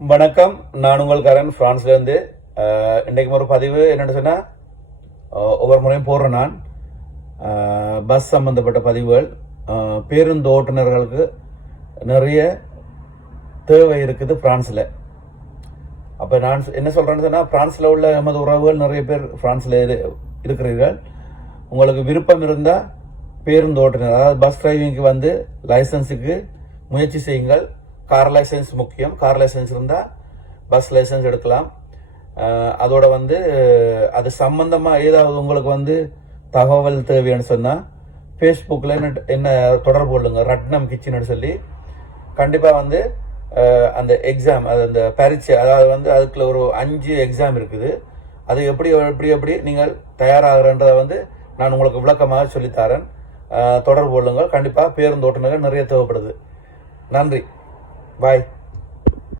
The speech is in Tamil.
வணக்கம். நான் உங்கள் கரண் பிரான்ஸ்லேருந்து. இன்றைக்கு ஒரு பதிவு என்னென்னு சொன்னால், ஒவ்வொரு முறையும் போடுறேன் நான் பஸ் சம்மந்தப்பட்ட பதிவுகள். பேருந்து ஓட்டுநர்களுக்கு நிறைய தேவை இருக்குது பிரான்ஸில். அப்போ நான் என்ன சொல்கிறேன்னு சொன்னால், பிரான்ஸில் உள்ள எமது உறவுகள் நிறைய பேர் பிரான்ஸில் இருக்கிறீர்கள். உங்களுக்கு விருப்பம் இருந்தால் பேருந்து ஓட்டுநர், அதாவது பஸ் டிரைவிங்க்கு வந்து லைசன்ஸுக்கு முயற்சி செய்யுங்கள். கார் லைசன்ஸ் முக்கியம். கார் லைசன்ஸ் இருந்தால் பஸ் லைசன்ஸ் எடுக்கலாம். அதோட வந்து அது சம்பந்தமாக ஏதாவது உங்களுக்கு வந்து தகவல் தேவைன்னு சொன்னால் ஃபேஸ்புக்கில் என்ன தொடர்பு கொள்ளுங்க. ரட்னம் கிச்சன் சொல்லி கண்டிப்பாக வந்து அந்த எக்ஸாம், அது அந்த பரீட்சை, அதாவது வந்து அதுக்குள்ள ஒரு 5 எக்ஸாம் இருக்குது. அது எப்படி எப்படி எப்படி நீங்கள் தயாராகிறன்றதை வந்து நான் உங்களுக்கு விளக்கமாக சொல்லித்தரேன். தொடர்பு கொள்ளுங்கள். கண்டிப்பாக பேருந்து ஓட்டுநர்கள் நிறைய தேவைப்படுது. நன்றி. Bye.